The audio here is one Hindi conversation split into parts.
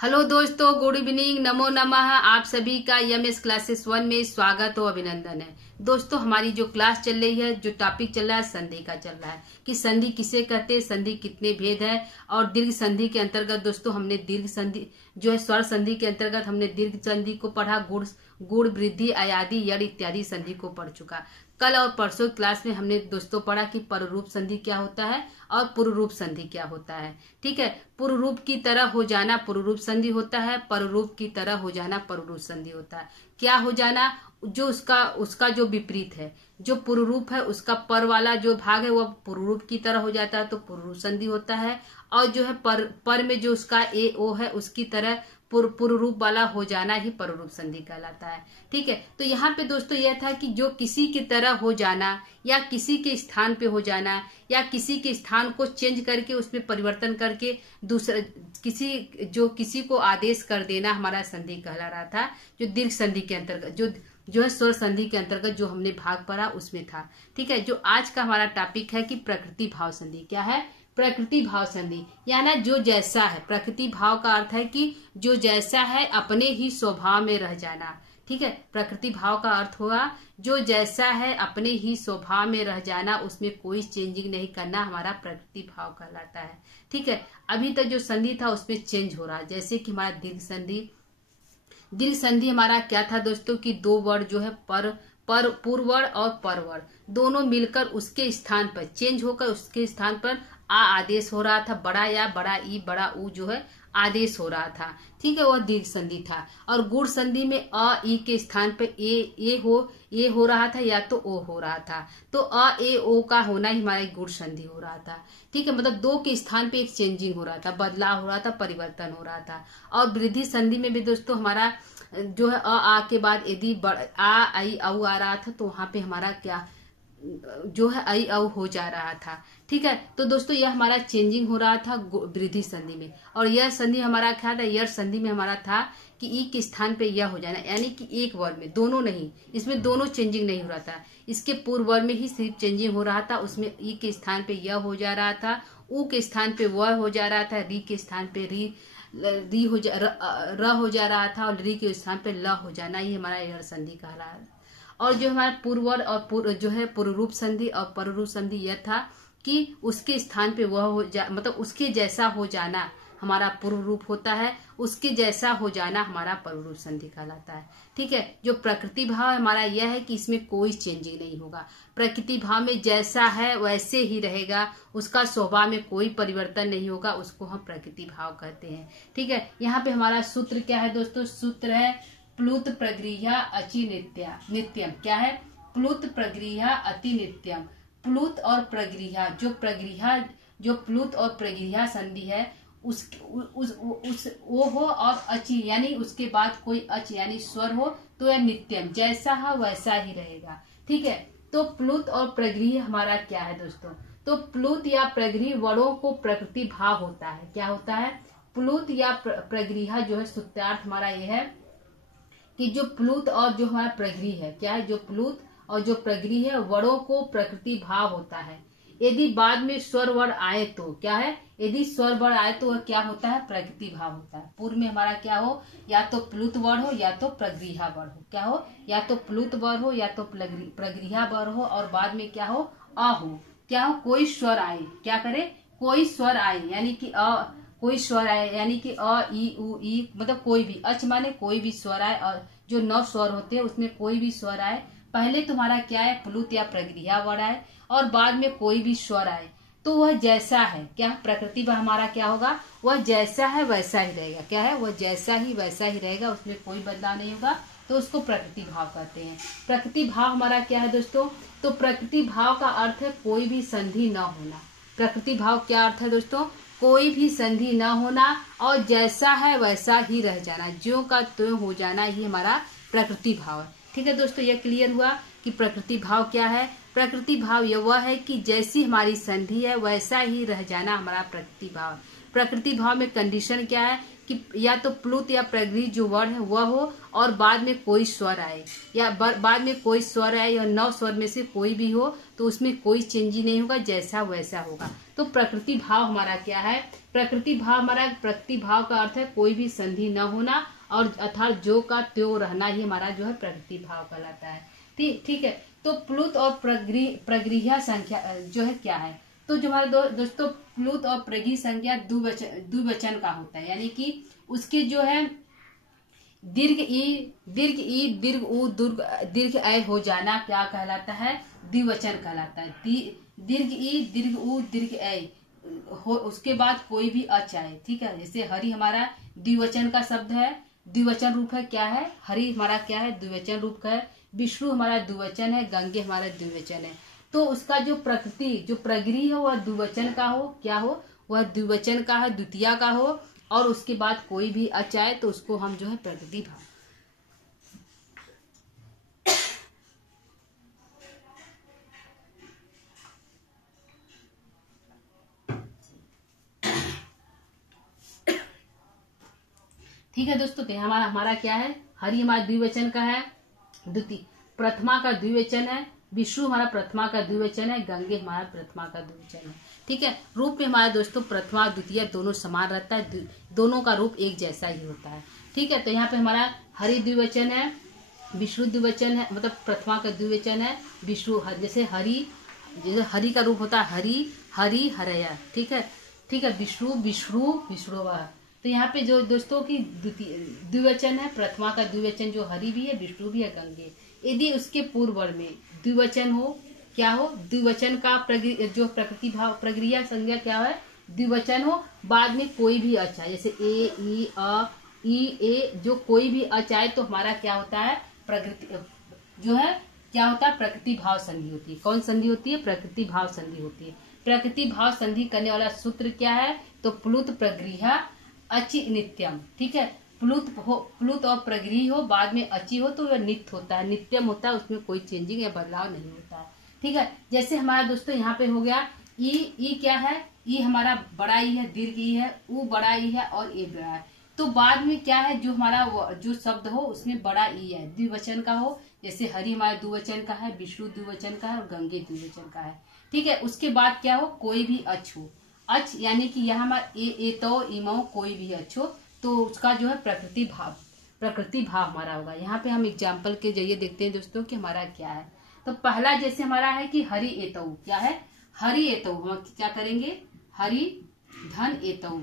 हेलो दोस्तों, गुड इवनिंग, नमो नमः। आप सभी का एमएस क्लासेस 1 में स्वागत हो, अभिनंदन है। दोस्तों, हमारी जो क्लास चल रही है, जो टॉपिक चल रहा है, संधि का चल रहा है कि संधि किसे कहते हैं, संधि कितने भेद है। और दीर्घ संधि के अंतर्गत दोस्तों हमने दीर्घ संधि जो है स्वर संधि के अंतर्गत हमने दीर्घ संधि को पढ़ा, गुण वृद्धि अयादि यड़ इत्यादि संधि को पढ़ चुका। कल और परसों क्लास में हमने दोस्तों पढ़ा कि पररूप संधि क्या होता है और पुरुरूप संधि क्या होता है। ठीक है, पुरुरूप की तरह हो जाना पुरुरूप संधि होता है, पररूप की तरह हो जाना पररूप संधि होता है। क्या हो जाना, जो उसका जो विपरीत है, जो पुरुरूप है उसका पर वाला जो भाग है वह पुरुरूप की तरह हो जाता है तो पुरुरूप संधि होता है। और जो है पर में जो उसका ए ओ है उसकी तरह पुरुरूप वाला हो जाना ही पररूप संधि कहलाता है। ठीक है, तो यहाँ पे दोस्तों यह था कि जो किसी की तरह हो जाना या किसी के स्थान पे हो जाना या किसी के स्थान को चेंज करके उसमें परिवर्तन करके दूसरा किसी को आदेश कर देना हमारा संधि कहला रहा था, जो दीर्घ संधि के अंतर्गत जो है स्वर संधि के अंतर्गत जो हमने भाग पढ़ा उसमें था। ठीक है, जो आज का हमारा टॉपिक है कि प्रकृति भाव संधि क्या है। प्रकृति भाव संधि यानी जो जैसा है, प्रकृति भाव का अर्थ है कि जो जैसा है अपने ही स्वभाव में रह जाना। ठीक है, प्रकृति भाव का अर्थ हुआ जो जैसा है अपने ही स्वभाव में रह जाना, उसमें कोई चेंजिंग नहीं करना, हमारा प्रकृति भाव कहलाता है। ठीक है, अभी तक जो संधि था उसमें चेंज हो रहा है, जैसे कि हमारा दीर्घ संधि हमारा क्या था दोस्तों कि दो वर्ण जो है पूर्ववर्ण और परवर्ण दोनों मिलकर उसके स्थान पर चेंज होकर उसके स्थान पर आ आदेश हो रहा था, बड़ा या बड़ा ई बड़ा ऊ जो है आदेश हो रहा था। ठीक है, वह दीर्घ संधि था। और गुण संधि में अ ई के स्थान पे ए हो रहा था या तो ओ हो रहा था, तो अ ए ओ का होना ही हमारा गुण संधि हो रहा था। ठीक है, मतलब दो के स्थान पे एक चेंजिंग हो रहा था, बदलाव हो रहा था, परिवर्तन हो रहा था। और वृद्धि संधि में भी दोस्तों हमारा जो है अ आ के बाद यदि आ आई औ आ रहा था तो वहां पे हमारा क्या जो है आई औ हो जा रहा था। ठीक है, तो दोस्तों यह हमारा चेंजिंग हो रहा था वृद्धि संधि में। और यह संधि हमारा क्या था, यह संधि में हमारा था कि ई के स्थान पे यह हो जाना, यानी कि एक वर्ड में, दोनों नहीं, इसमें दोनों चेंजिंग नहीं हो रहा था। इसके पूर्व वर्ड में ही सिर्फ चेंजिंग हो रहा था, उसमें ई के स्थान पे यह हो जा रहा था, ऊ के स्थान पे वह हो जा रहा था, री के स्थान पे री हो जा र हो जा रहा था, और री के स्थान पे ल हो जाना, ही हमारा यह संधि कहला है। और जो हमारा पूर्ववर्ण और जो है पुरुरूप संधि और पररूप संधि यह था कि उसके स्थान पे वह मतलब उसके जैसा हो जाना हमारा पूर्व रूप होता है, उसके जैसा हो जाना हमारा पररूप संधि कहलाता है। ठीक है, जो प्रकृति भाव हमारा यह है कि इसमें कोई चेंजिंग नहीं होगा, प्रकृति भाव में जैसा है वैसे ही रहेगा, उसका स्वभाव में कोई परिवर्तन नहीं होगा, उसको हम प्रकृति भाव कहते हैं। ठीक है, यहाँ पे हमारा सूत्र क्या है दोस्तों, सूत्र है प्लुत प्रगृह्य अचि नित्यम। क्या है, प्लुत प्रगृह्य अति नित्यम। प्लुत और प्रगृह्य जो प्लुत और प्रगृह्य संधि है वो हो, और अचि यानी उसके बाद कोई अच यानी स्वर हो तो यह नित्यम, जैसा है वैसा ही रहेगा। ठीक है, तो प्लुत और प्रगृह्य हमारा क्या है दोस्तों, तो प्लुत या प्रगृह्य वर्णों को प्रकृति भाव होता है। क्या होता है, प्लुत या प्रगृह्य जो है सूत्रार्थ हमारा यह है कि जो प्लुत और जो हमारा प्रगृह्य है, क्या है, जो प्लुत और जो प्रगृह्य है वर्णों को प्रकृति भाव होता है। यदि बाद में स्वर वर्ण आए तो क्या है, यदि स्वर वर्ण आए तो वह क्या होता है, प्रकृति भाव होता है। पूर्व में हमारा क्या हो, या तो प्लुत वर्ण हो या तो प्रगृह्य वर्ण हो। क्या हो, या तो प्लुत वर्ण हो या तो प्रगृह्य वर्ण हो, और बाद में क्या हो, अ हो। क्या हो, कोई स्वर आए, क्या करे, कोई स्वर आए, यानी कि कोई स्वर आए, यानी कि अ ई उ ई, मतलब कोई भी, अच माने कोई भी स्वर आए, और जो 9 स्वर होते हैं उसमें कोई भी स्वर आए। पहले तुम्हारा क्या है, प्लुत या प्रगृह्य वर्ण आए, और बाद में कोई भी स्वर आए तो वह जैसा है, क्या प्रकृति भाव हमारा क्या होगा, वह जैसा है वैसा ही रहेगा। क्या है, वह जैसा ही वैसा ही रहेगा, उसमें कोई बदलाव नहीं होगा, तो उसको प्रकृति भाव कहते हैं। प्रकृति भाव हमारा क्या है दोस्तों, तो प्रकृति भाव का अर्थ है कोई भी संधि न होना। प्रकृति भाव क्या अर्थ है दोस्तों, कोई भी संधि न होना और जैसा है वैसा ही रह जाना, ज्यों का त्यों हो जाना, ही हमारा प्रकृति भाव है। ठीक है दोस्तों, यह क्लियर हुआ कि प्रकृति भाव क्या है। प्रकृति भाव यह वह है कि जैसी हमारी संधि है वैसा ही रह जाना हमारा प्रकृति भाव। प्रकृति भाव में कंडीशन क्या है कि या तो प्लुत या प्रगृह जो वर्ण है वह हो और बाद में कोई स्वर आए, या बाद में कोई स्वर आए या 9 स्वर में से कोई भी हो तो उसमें कोई चेंज ही नहीं होगा, जैसा वैसा होगा। तो प्रकृति भाव हमारा क्या है? प्रकृति भाव का अर्थ है कोई भी संधि न होना और अर्थात जो का त्यों रहना ही हमारा जो है प्रकृति भाव कहलाता है। ठीक है। तो प्लुत और प्रगृह्य संख्या जो है क्या है? तो जो हमारे दोस्तों प्लुत और प्रगृह्य संख्या द्विवचन का होता है, यानी कि उसके जो है दीर्घ ई दीर्घ उ दीर्घ ऐ हो जाना क्या कहलाता है? द्विवचन कहलाता है। दीर्घ ई दीर्घ उ दीर्घ ऐ हो, उसके बाद कोई भी अच आए। ठीक है। जैसे हरि हमारा द्विवचन का शब्द है, द्विवचन रूप है। क्या है? हरि हमारा क्या है? द्विवचन रूप का है। विष्णु हमारा द्विवचन है, गंगे हमारा द्विवचन है। तो उसका जो प्रगृह्य हो वह द्विवचन का हो, क्या हो? वह द्विवचन का है, द्वितीया का हो, और उसके बाद कोई भी अच आए तो उसको हम जो है प्रकृति भाव। ठीक है दोस्तों, तो हमारा क्या है? हरि हमारा द्विवचन का है, द्वितीय प्रथमा का द्विवचन है, विष्णु हमारा प्रथमा का द्विवचन है, गंगे हमारा प्रथमा का द्विवचन है। ठीक है। रूप में हमारे दोस्तों प्रथमा द्वितीय दोनों समान रहता है, दोनों का रूप एक जैसा ही होता है। ठीक है। तो यहाँ पे हमारा हरि द्विवचन है, विष्णु द्विवचन है, मतलब प्रथमा का द्विवचन है, विष्णु। जैसे हरि का रूप होता है हरि हरया। ठीक है। विष्णु। तो यहाँ पे जो दोस्तों की द्विवचन है, प्रथमा का द्विवचन जो हरि भी है, विष्णु भी है, गंगे। यदि उसके पूर्व वर्ण में द्विवचन हो, क्या हो? द्विवचन का जो प्रकृति भाव प्रगृह्य संज्ञा क्या है? द्विवचन हो, बाद में कोई भी अच आए, जैसे ए ई अ ई ए, जो कोई भी अच आए तो हमारा क्या होता है? जो है क्या होता है? प्रकृति भाव संधि होती है। कौन संधि होती है? प्रकृति भाव संधि होती है। प्रकृति भाव संधि करने वाला सूत्र क्या है? तो प्लुत प्रगृह्य अचि नित्यम। ठीक है। प्लुत और प्रगृह्य हो, बाद में अचि हो तो वह नित्य होता है, नित्यम होता है, उसमें कोई चेंजिंग या बदलाव नहीं होता है। ठीक है। जैसे हमारा दोस्तों यहाँ पे हो गया ई क्या है? ई हमारा बड़ा ई है, दीर्घ ई है, उ बड़ा ई है और ए बड़ा है। तो बाद में क्या है? जो हमारा जो शब्द हो उसमें बड़ा ई है, द्विवचन का हो, जैसे हरि हमारा द्विवचन का है, विष्णु द्विवचन का है और गंगे द्विवचन का है। ठीक है। उसके बाद क्या हो? कोई भी अच हो, अच यानी कि यहाँ हमारा एतो इमो कोई भी अच हो तो उसका जो है प्रकृति भाव हमारा होगा। यहाँ पे हम एग्जाम्पल के जरिए देखते हैं दोस्तों कि हमारा क्या है। तो पहला जैसे हमारा है कि हरि एतऊ, क्या है? हरि एतऊ, हम क्या करेंगे? हरि धन एतऊ।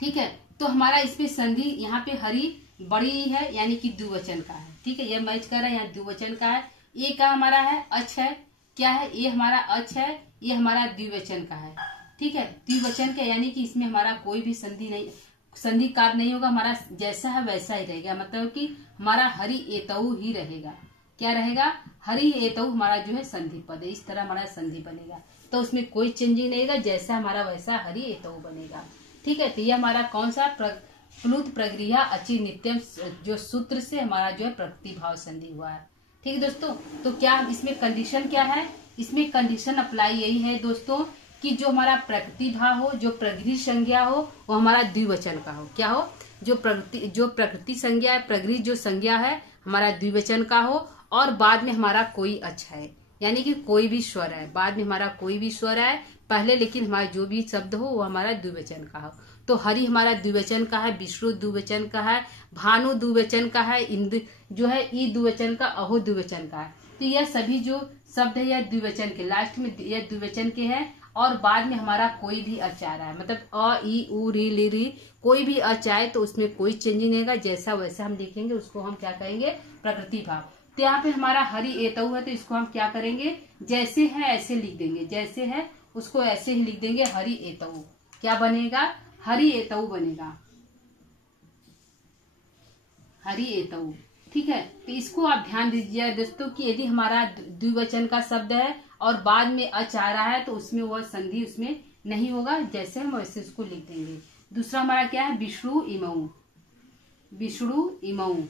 ठीक है। तो हमारा इसमें संधि यहाँ पे हरि बड़ी है, यानी कि द्विवचन का है। ठीक है। यह मैच कर रहा है, यहाँ द्विवचन का है। ए का हमारा है अच है, क्या है? ये हमारा अच है, ये हमारा द्विवचन का है। ठीक है। द्विवचन का यानी कि इसमें हमारा कोई भी संधि कार्य नहीं होगा, हमारा जैसा है वैसा ही रहेगा, मतलब कि हमारा हरि एतऊ ही रहेगा। क्या रहेगा? हरि एतऊ हमारा जो है संधि पद है, इस तरह हमारा संधि बनेगा, तो उसमें कोई चेंजिंग नहीं रहेगा, जैसा हमारा वैसा हरि एतऊ बनेगा। ठीक है। तो ये हमारा कौन सा? प्लुत प्रगृह्य अचि नित्यम जो सूत्र से हमारा जो है प्रकृति भाव संधि हुआ है। ठीक है दोस्तों। तो क्या इसमें कंडीशन क्या है? इसमें कंडीशन अप्लाई यही है दोस्तों कि जो हमारा प्रकृति भाव हो, जो प्रगृह्य संज्ञा हो, वो हमारा द्विवचन का हो। क्या हो? जो प्रकृति संज्ञा है, प्रगृह्य जो संज्ञा है हमारा द्विवचन का हो, और बाद में हमारा कोई अच है, यानी कि कोई भी स्वर है, बाद में हमारा कोई भी स्वर है पहले, लेकिन हमारा जो भी शब्द हो वो हमारा द्विवचन का हो। तो हरि हमारा द्विवचन का है, विष्णु द्विवचन का है, भानु द्विवचन का है, इंद्र जो है ई द्विवचन का, अहो द्विवचन का है। तो यह सभी जो शब्द है यह द्विवचन के, लास्ट में यह द्विवचन के हैं, और बाद में हमारा कोई भी अच आ रहा है, मतलब अ ई उ री ली री कोई भी अच आए तो उसमें कोई चेंजिंग नहीं होगा, जैसा वैसा हम देखेंगे, उसको हम क्या कहेंगे? प्रकृति भाव। तो यहाँ पे हमारा हरि एतऊ है, तो इसको हम क्या करेंगे? जैसे है ऐसे लिख देंगे, जैसे है उसको ऐसे ही लिख देंगे, हरि एतऊ। क्या बनेगा? हरि एतऊ बनेगा, हरि एतऊ। ठीक है। तो इसको आप ध्यान दीजिए दोस्तों कि यदि हमारा द्विवचन का शब्द है और बाद में अच आ रहा है तो उसमें वह संधि उसमें नहीं होगा, जैसे हम वैसे उसको लिख देंगे। दूसरा हमारा क्या है? विष्णु इमऊ, विष्णु इमऊ,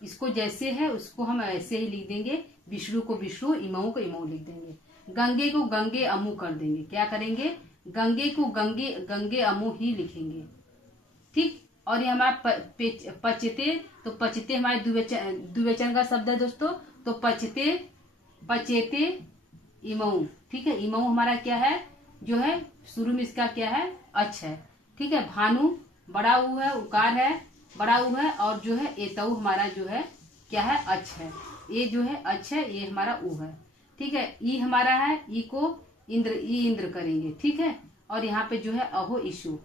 इसको जैसे है उसको हम ऐसे ही लिख देंगे, विष्णु को विष्णु, इमऊ को इमऊ लिख देंगे। गंगे को गंगे अमू कर देंगे, क्या करेंगे? गंगे को गंगे गंगे अमु ही लिखेंगे। ठीक, और ये हमारा पचते, तो पचते हमारे द्विवचन का शब्द है दोस्तों। तो पचते, पचेते इमऊ। ठीक है, इमऊ हमारा क्या है, जो है शुरू में इसका क्या है, अच है। ठीक है, भानु बड़ा ऊ है, उकार है, बड़ा ऊ है, और जो है एतऊ हमारा जो है क्या है, अच है। ये जो है अच है, ये हमारा ऊ है। ठीक है, ई हमारा है, ई को इंद्र, ई इंद्र करेंगे। ठीक है, और यहाँ पे जो है अहो ईशु,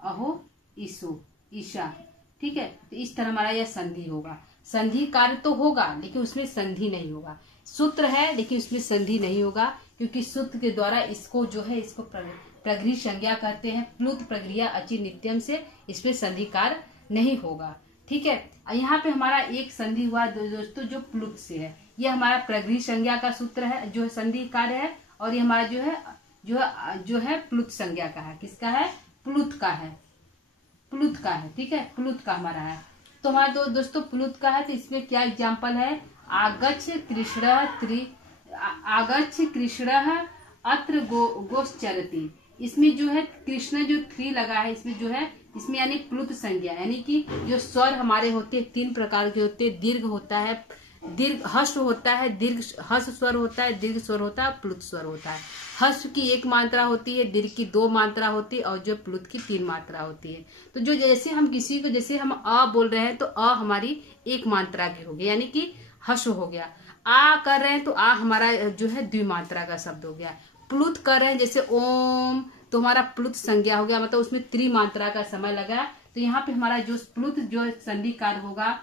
अहो ईशु, ईशा। ठीक है, तो इस तरह हमारा यह संधि होगा। संधि कार्य तो होगा लेकिन उसमें संधि नहीं होगा। सूत्र है लेकिन उसमें संधि नहीं होगा, क्योंकि सूत्र के द्वारा इसको जो है, इसको प्रगृह संज्ञा कहते हैं। प्लुत प्रक्रिया अचि नित्यम से इसमें संधि कार्य नहीं होगा। ठीक है, यहाँ पे हमारा एक संधि हुआ दोस्तों जो प्लुत से है। ये हमारा प्रगृह संज्ञा का सूत्र है, जो संधि कार्य है, और ये हमारा जो है प्लुत संज्ञा का है। किसका है, प्लुत का है, प्लुत का है। ठीक है, प्लुत का हमारा है। तो हमारा दोस्तों प्लुत का है, तो इसमें क्या एग्जाम्पल है, आगच्छ कृष्ण अत्र गोश्चरति। इसमें जो है कृष्ण जो थ्री लगा है, इसमें जो है, इसमें यानी प्लुत संज्ञा, यानी कि जो स्वर हमारे होते हैं 3 प्रकार के होते हैं। दीर्घ होता है, दीर्घ हस्व होता है, दीर्घ हस्व स्वर होता है, दीर्घ स्वर होता है, प्लुत स्वर होता है। हस्व की 1 मात्रा होती है, दीर्घ की 2 मात्रा होती है, और जो प्लुत की 3 मात्रा होती है। तो जो जैसे हम किसी को, जैसे हम अ बोल रहे हैं तो अ हमारी 1 मात्रा की होगी, यानी कि हस्व हो गया। आ कर रहे हैं तो आ हमारा जो है द्विमात्रा का शब्द हो गया। प्लुत कर रहे हैं जैसे ओम, तो हमारा प्लुत संज्ञा हो गया, मतलब उसमें त्रिमात्रा का समय लगा। तो यहाँ पे हमारा जो प्लुत जो संधि कार्य होगा,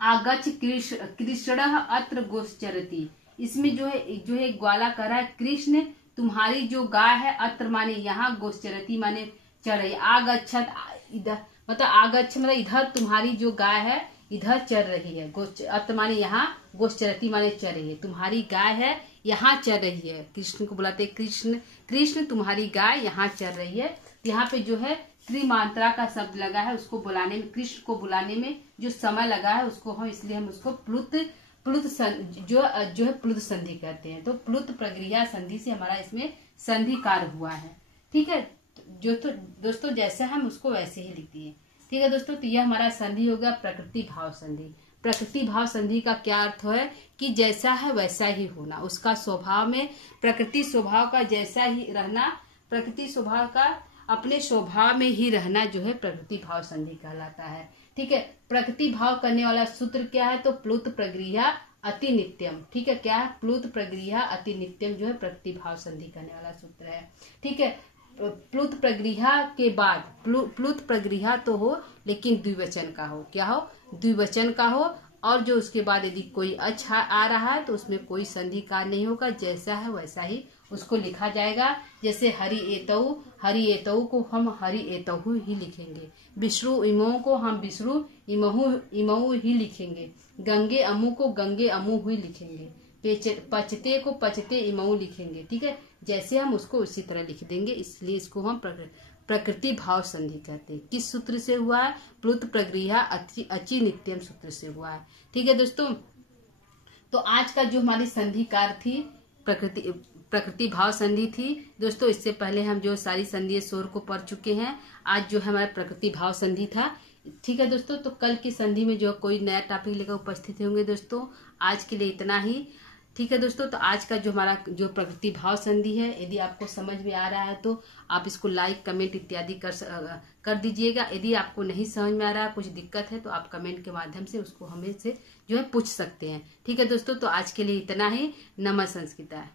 आगच्छ कृष्ण अत्र गोश्चरति। इसमें जो है ग्वाला कर रहा है, कृष्ण तुम्हारी जो गाय है, अत्र माने यहाँ, गोश्चरति माने चर रही। आगच्छत इधर, मतलब आगच्छ मतलब इधर तुम्हारी जो गाय है इधर चर रही है। अत्र माने यहाँ, गोश्चरति माने चर रही है। तुम्हारी गाय है यहाँ चर रही है। कृष्ण को बुलाते हैं कृष्ण, कृष्ण तुम्हारी गाय यहाँ चर रही है। यहाँ पे जो है त्रिमात्रा का शब्द लगा है, उसको बुलाने में, कृष्ण को बुलाने में जो समय लगा है उसको हम, इसलिए हम उसको प्लुत जो है प्लुत संधि कहते हैं। तो प्लुत प्रक्रिया संधि से हमारा इसमें संधि कार्य हुआ है। ठीक है, जो तो दोस्तों जैसे हम उसको वैसे ही लिखते हैं। ठीक है दोस्तों, तो यह हमारा संधि होगा प्रकृति भाव संधि। प्रकृति भाव संधि का क्या अर्थ है कि जैसा है वैसा ही होना, उसका स्वभाव में, प्रकृति स्वभाव का जैसा ही रहना, प्रकृति स्वभाव का अपने स्वभाव में ही रहना जो है प्रकृति भाव संधि कहलाता है। ठीक है, प्रकृति भाव करने वाला सूत्र क्या है, तो प्लुत प्रक्रिया अति नित्यम। ठीक है, क्या है, प्लुत प्रक्रिया अति नित्यम जो है प्रकृति भाव संधि करने वाला सूत्र है। ठीक है, प्लुत प्रक्रिया के बाद, प्लुत प्रक्रिया तो हो लेकिन द्विवचन का हो, क्या हो, द्विवचन का हो, और जो उसके बाद यदि कोई अच्छा आ रहा है तो उसमें कोई संधि कार्य नहीं होगा, जैसा है वैसा ही उसको लिखा जाएगा। जैसे हरि एतऊ को हम हरि एतऊ ही लिखेंगे। विष्णु इमऊ को हम विष्णु इमऊ ही लिखेंगे। गंगे अमु को गंगे अमु ही लिखेंगे। पचते को पचते इमऊ लिखेंगे। ठीक है, जैसे हम उसको उसी तरह लिख देंगे, इसलिए इसको हम प्रकृति भाव संधि कहते हैं। किस सूत्र से हुआ है, प्लुत प्रक्रिया अचि नित्यम सूत्र से हुआ है। ठीक है दोस्तों, तो आज का जो हमारी संधि कार्य थी प्रकृति भाव संधि थी दोस्तों। इससे पहले हम जो सारी संधि स्वर को पढ़ चुके हैं। आज जो है हमारा प्रकृति भाव संधि था। ठीक है दोस्तों, तो कल की संधि में जो कोई नया टॉपिक लेकर उपस्थित होंगे दोस्तों। आज के लिए इतना ही। ठीक है दोस्तों, तो आज का जो हमारा जो प्रकृति भाव संधि है, यदि आपको समझ में आ रहा है तो आप इसको लाइक कमेंट इत्यादि कर दीजिएगा। यदि आपको नहीं समझ में आ रहा है, कुछ दिक्कत है, तो आप कमेंट के माध्यम से उसको हमें से जो है पूछ सकते हैं। ठीक है दोस्तों, तो आज के लिए इतना ही। नमः संस्कृता।